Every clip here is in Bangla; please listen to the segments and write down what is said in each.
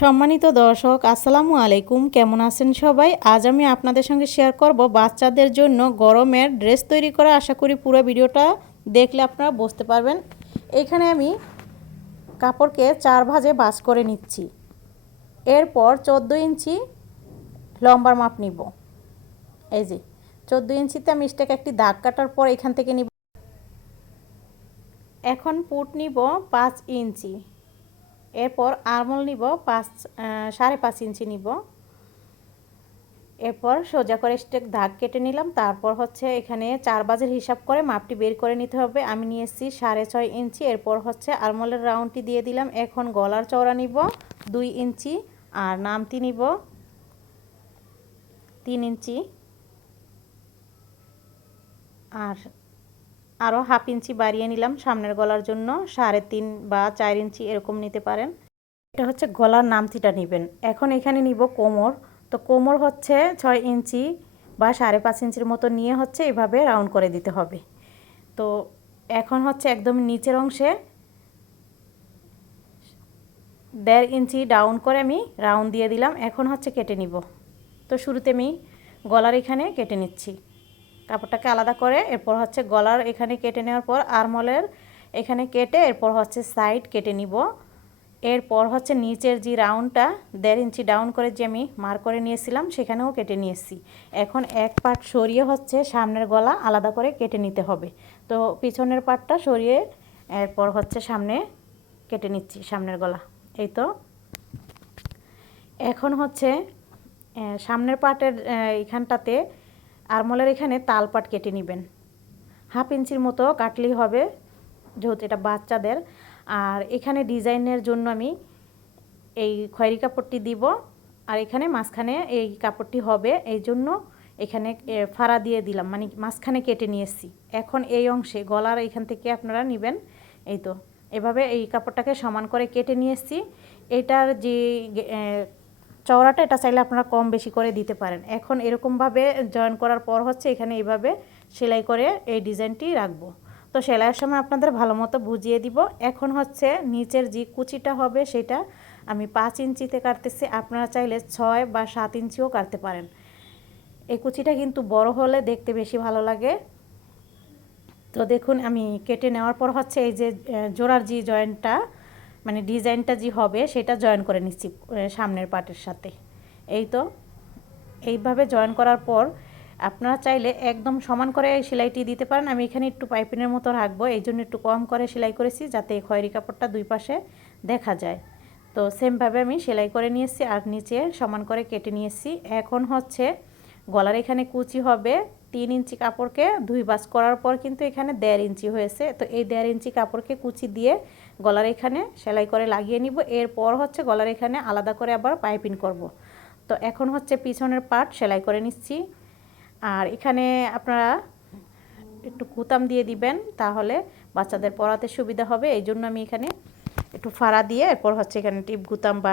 সম্মানিত দর্শক আসসালামু আলাইকুম, কেমন আছেন সবাই? আজ আমি আপনাদের সঙ্গে শেয়ার করব বাচ্চাদের জন্য গরমের ড্রেস তৈরি করা। আশা করি পুরো ভিডিওটা দেখলে আপনারা বুঝতে পারবেন। এখানে আমি কাপড়কে 4 ভাঁজে ভাঁজ করে নিচ্ছি। এরপর 14 ইঞ্চি লম্বার মাপ নিব। এই যে 14 ইঞ্চিতে আমি স্টেক একটি দাগ কাটার পর এখান থেকে নিব। এখন পুট নিব 5 ইঞ্চি। এরপর আরমোল নিব 5.5 ইঞ্চি নিব। এরপর সোজা করে স্টেক দাগ কেটে নিলাম। তারপর হচ্ছে এখানে 4 ভাঁজের হিসাব করে মাপটি বের করে নিতে হবে। আমি নিয়েছি 6.5 ইঞ্চি। এরপর হচ্ছে আরমোলের রাউন্ডটি দিয়ে দিলাম। এখন গলার চওড়া নিব 2 ইঞ্চি আর নামটি নিব 3 ইঞ্চি আর আরও হাফ ইঞ্চি বাড়িয়ে নিলাম সামনের গলার জন্য। 3.5 বা 4 ইঞ্চি এরকম নিতে পারেন। এটা হচ্ছে গলার নামটিটা নেবেন। এখন এখানে নিব কোমর। তো কোমর হচ্ছে 6 ইঞ্চি বা 5.5 ইঞ্চির মতো নিয়ে হচ্ছে এভাবে রাউন্ড করে দিতে হবে। তো এখন হচ্ছে একদম নিচের অংশে 1.5 ইঞ্চি ডাউন করে আমি রাউন্ড দিয়ে দিলাম। এখন হচ্ছে কেটে নিব। তো শুরুতে আমি গলার এখানে কেটে নিচ্ছি কাপড়টাকে আলাদা করে। এরপর হচ্ছে গলার এখানে কেটে নেওয়ার পর আরমোলের এখানে কেটে এরপর হচ্ছে সাইড কেটে নিব। এরপর হচ্ছে নিচের যে রাউন্ডটা 1.5 ইঞ্চি ডাউন করে যে আমি মার্ক করে নিয়েছিলাম সেখানেও কেটে নিয়েছি। এখন এক পার্ট সরিয়ে হচ্ছে সামনের গলা আলাদা করে কেটে নিতে হবে। তো পিছনের পার্টটা সরিয়ে এরপর হচ্ছে সামনে কেটে নিচ্ছি সামনের গলা। এই তো এখন হচ্ছে সামনের পার্টের এখানটাতে আরমোলের এখানে তাল পাট কেটে নেবেন। হাফ ইঞ্চির মতো কাটলেই হবে যেহেতু এটা বাচ্চাদের। আর এখানে ডিজাইনের জন্য আমি এই খয়েরি কাপড়টি দিব আর এখানে মাঝখানে এই কাপড়টি হবে, এই জন্য এখানে ফাড়া দিয়ে দিলাম, মানে মাঝখানে কেটে নিয়েছি। এখন এই অংশে গলার এখান থেকে আপনারা নেবেন। এই তো এভাবে এই কাপড়টাকে সমান করে কেটে নিয়েছি। এটার যে চওড়াটা এটা চাইলে আপনারা কম বেশি করে দিতে পারেন। এখন এরকমভাবে জয়েন করার পর হচ্ছে এখানে এইভাবে সেলাই করে এই ডিজাইনটি রাখবো। তো সেলাইয়ের সময় আপনাদের ভালো মতো বুঝিয়ে দিব। এখন হচ্ছে নিচের যে কুচিটা হবে সেটা আমি 5 ইঞ্চিতে কাটতেছি। আপনারা চাইলে 6 বা 7 ইঞ্চিও কাটতে পারেন। এই কুচিটা কিন্তু বড় হলে দেখতে বেশি ভালো লাগে। তো দেখুন আমি কেটে নেওয়ার পর হচ্ছে এই যে জোড়ার যে জয়েন্টটা মানে ডিজাইনটা যে হবে সেটা জয়েন করে নিচ্ছি সামনের পার্টের সাথে। এই তো এইভাবে জয়েন করার পর আপনারা চাইলে একদম সমান করে সেলাইটি দিতে পারেন। আমি এখানে একটু পাইপিনের মতো রাখবো, এই জন্য একটু কম করে সেলাই করেছি যাতে খয়েরি কাপড়টা দুই পাশে দেখা যায়। তো সেমভাবে আমি সেলাই করে নিয়েছি আর নিচে সমান করে কেটে নিয়েছি। এখন হচ্ছে গলার এখানে কুচি হবে 3 ইঞ্চি কাপড়কে 2 ভাঁজ করার পর কিন্তু এখানে 1.5 ইঞ্চি হয়েছে। তো এই 1.5 ইঞ্চি কাপড়কে কুচি দিয়ে গলার এখানে সেলাই করে লাগিয়ে নিব। এরপর হচ্ছে গলার এখানে আলাদা করে আবার পাইপিং করব। তো এখন হচ্ছে পিছনের পার্ট সেলাই করে নিচ্ছি। আর এখানে আপনারা একটু গুতাম দিয়ে দিবেন, তাহলে বাচ্চাদের পরাতে সুবিধা হবে। এই জন্য আমি এখানে একটু ফাড়া দিয়ে এরপর হচ্ছে এখানে টিপ গুতাম বা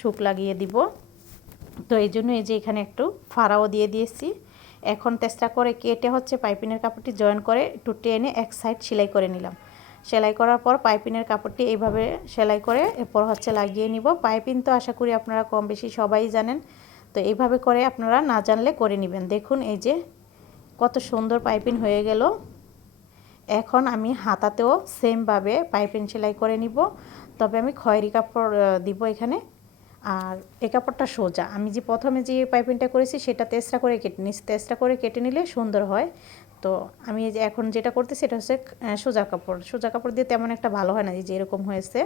শুক লাগিয়ে দিব। তো এই জন্য এই যে এখানে একটু ফাড়াও দিয়ে দিয়েছি। এখন চেষ্টা করে কেটে হচ্ছে পাইপিনের কাপড়টি জয়েন করে একটু টেনে এক সাইড সেলাই করে নিলাম। সেলাই করার পর পাইপিনের কাপড়টি এইভাবে সেলাই করে এরপর হচ্ছে লাগিয়ে নিব। পাইপিন তো আশা করি আপনারা কম বেশি সবাই জানেন। তো এইভাবে করে আপনারা না জানলে করে নেবেন। দেখুন এই যে কত সুন্দর পাইপিন হয়ে গেল। এখন আমি হাতাতেও সেমভাবে পাইপিন সেলাই করে নিব, তবে আমি খয়েরি কাপড় দিব এখানে। আর এই কাপড়টা সোজা, আমি যে প্রথমে যে পাইপিংটা করেছি সেটা তেসরা করে কেটে নিচ্ছি। তেসরা করে কেটে নিলে সুন্দর হয়। তো আমি যে এখন যেটা করতেছি সেটা হচ্ছে সোজা কাপড়। সোজা কাপড় দিয়ে তেমন একটা ভালো হয় না, যে এরকম হয়েছে।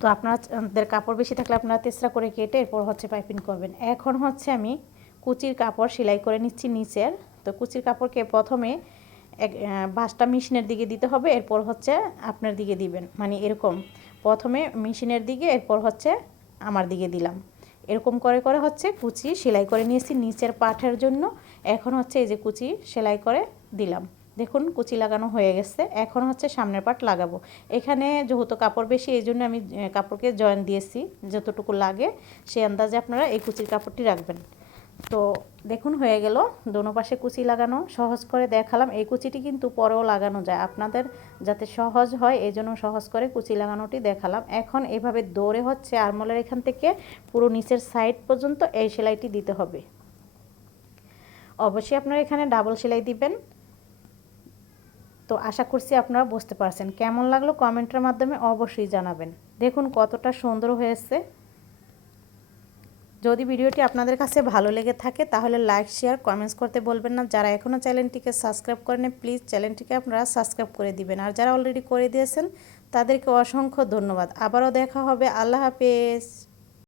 তো আপনাদের কাপড় বেশি থাকলে আপনারা তেসরা করে কেটে এরপর হচ্ছে পাইপিং করবেন। এখন হচ্ছে আমি কুচির কাপড় সেলাই করে নিচ্ছি নিচের। তো কুচির কাপড়কে প্রথমে ভাঁজটা মেশিনের দিকে দিতে হবে, এরপর হচ্ছে আপনার দিকে দিবেন, মানে এরকম প্রথমে মেশিনের দিকে এরপর হচ্ছে আমার দিকে দিলাম। এরকম করে করে হচ্ছে কুচি সেলাই করে নিয়েছি নিচের পাঠের জন্য। এখন হচ্ছে এই যে কুচি সেলাই করে দিলাম। দেখুন কুচি লাগানো হয়ে গেছে। এখন হচ্ছে সামনের পাট লাগাবো। এখানে যেহেতু কাপড় বেশি এই জন্য আমি কাপড়কে জয়েন দিয়েছি যতটুকু লাগে সেই আন্দাজে আপনারা এই কুচির কাপড়টি রাখবেন। তো দেখুন হয়ে গেল, দোনো পাশে কুচি লাগানো। সহজ করে দেখালাম, এই কুচিটি কিন্তু পরেও লাগানো যায়, আপনাদের যাতে সহজ হয় এই জন্য সহজ করে কুচি লাগানোটি দেখালাম। এখন এইভাবে দৌড়ে হচ্ছে আরমোলের এখান থেকে পুরো নিচের সাইড পর্যন্ত এই সেলাইটি দিতে হবে। অবশ্যই আপনারা এখানে ডাবল সেলাই দিবেন। তো আশা করছি আপনারা বুঝতে পারছেন। কেমন লাগলো কমেন্টের মাধ্যমে অবশ্যই জানাবেন। দেখুন কতটা সুন্দর হয়েছে। যদি ভিডিওটি আপনাদের কাছে ভালো লেগে থাকে তাহলে লাইক শেয়ার কমেন্টস করতে বলবেন না। যারা এখনও চ্যানেলটিকে সাবস্ক্রাইব করেন প্লিজ চ্যানেলটিকে আপনারা সাবস্ক্রাইব করে দিবেন, আর যারা অলরেডি করে দিয়েছেন তাদেরকে অসংখ্য ধন্যবাদ। আবারও দেখা হবে। আল্লাহ হাফেজ।